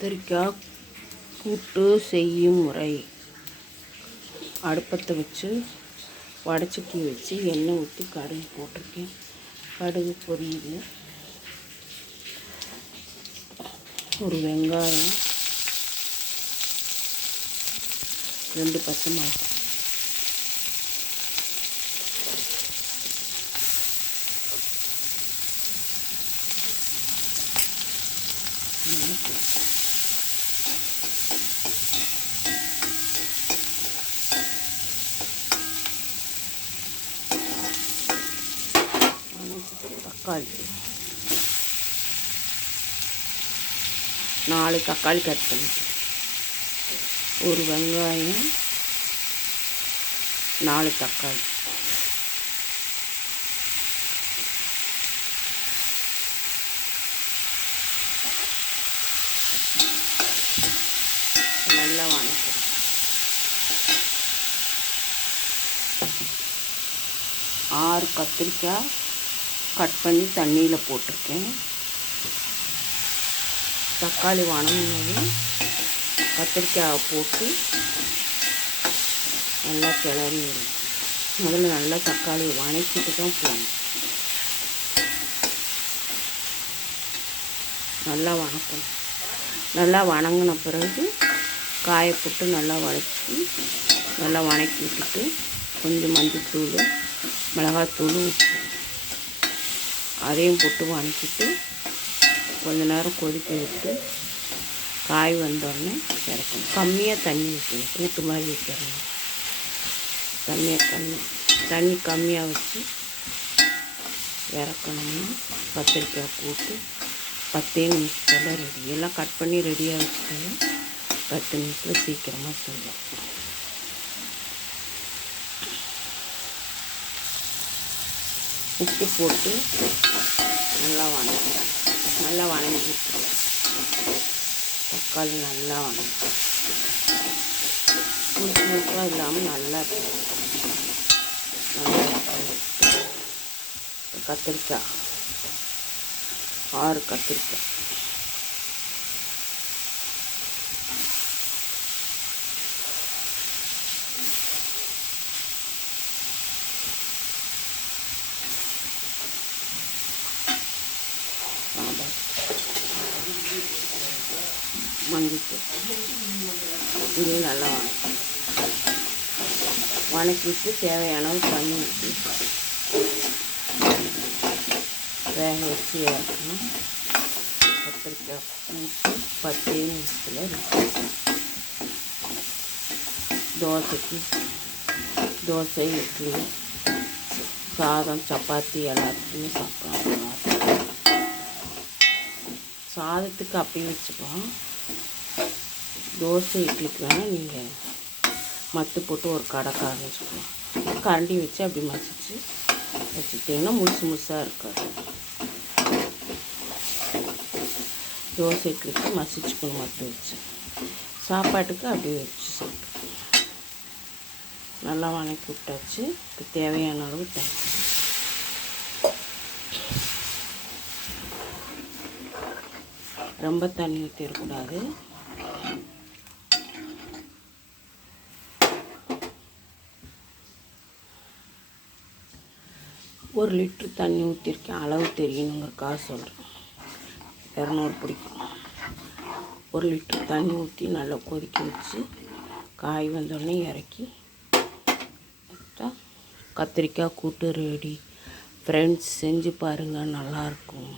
கத்திரிக்காய் கூட்டு செய்யும் முறை. அடுப்பத்தை வச்சு வடைச்சட்டி வச்சு எண்ணெய் ஊற்றி கடுகு போட்டிருக்கேன். கடுகு பொரியுது. ஒரு வெங்காயம், 2 பச்சை மிளகாய், தக்காளி, 4 தக்காளி கட் பண்ணிட்டு, ஒரு வெங்காயம், 4 தக்காளி, நல்லா வணக்கிறேன். 6 கத்திரிக்காய் கட் பண்ணி தண்ணியில் போட்டிருக்கேன். தக்காளி வணங்கினது கத்திரிக்காயை போட்டு நல்லா கிளறி விடும். முதல்ல நல்லா தக்காளியை வணக்கிட்டு தான் போடணும். நல்லா வணக்கணும். நல்லா வணங்கின பிறகு காயை போட்டு நல்லா வதக்கி நல்லா வணக்கி விட்டுட்டு கொஞ்சம் மஞ்சத்தூள், மிளகாத்தூள், உப்பு அதையும் போட்டு வதக்கிட்டு கொஞ்ச நேரம் கொதிக்க விட்டு காய் வந்தோடனே இறக்கணும். கம்மியாக தண்ணி வைக்கணும். கூட்டு மாதிரி வைக்கிறணும். தண்ணி கம்மியாக வச்சு இறக்கணும்னா கத்திரிக்காய் கூட்டு 10 நிமிஷத்தில் ரெடி. எல்லாம் கட் பண்ணி ரெடியாக வச்சுட்டோன்னா 10 நிமிஷத்தில் சீக்கிரமாக செய்யலாம். உப்பு போட்டு நல்லா வணங்கிட்டு தக்காளி நல்லா வணங்கி முழுப்பாக இல்லாமல் நல்லா கத்திரிக்காய் 6 கத்திரிக்காய் மஞ்சள் இதையும் நல்லா வணக்கிட்டு தேவையான தண்ணி ஊற்றி வேக வச்சு இறக்கணும். கத்திரிக்காய் ஊற்றி 10 நிமிஷத்தில் தோசை, இட்லி, சாதம், சப்பாத்தி எல்லாத்துக்குமே சாப்பிடலாம். சாதத்துக்கு அப்படியே வச்சுக்கலாம். தோசை, இட்லிக்கு வேணால் நீங்கள் மத்து போட்டு ஒரு கடைக்கார வச்சுக்கலாம். கரண்டி வச்சு அப்படி மசிச்சு வச்சுக்கிட்டிங்கன்னா முழுசாக இருக்காது. தோசை, இட்லிக்கு மசிச்சுக்கணும். மத்து வச்சு சாப்பாட்டுக்கு அப்படியே வச்சு சாப்பிட்டு நல்லா வணக்கி விட்டாச்சு. இப்போ தேவையான அளவு தண்ணி, ரொம்ப தண்ணி ஊற்றிடக்கூடாது. ஒரு லிட்டர் தண்ணி ஊற்றிருக்கேன். அளவு தெரியணுங்கிறக்காக சொல்கிறேன். 200 பிடிக்கும். 1 லிட்டர் தண்ணி ஊற்றி நல்லா கொதிக்க வச்சு காய் வந்தோடனே இறக்கி கத்திரிக்காய் கூட்டு ரெடி. ஃப்ரெண்ட்ஸ், செஞ்சு பாருங்கள், நல்லாயிருக்கும்.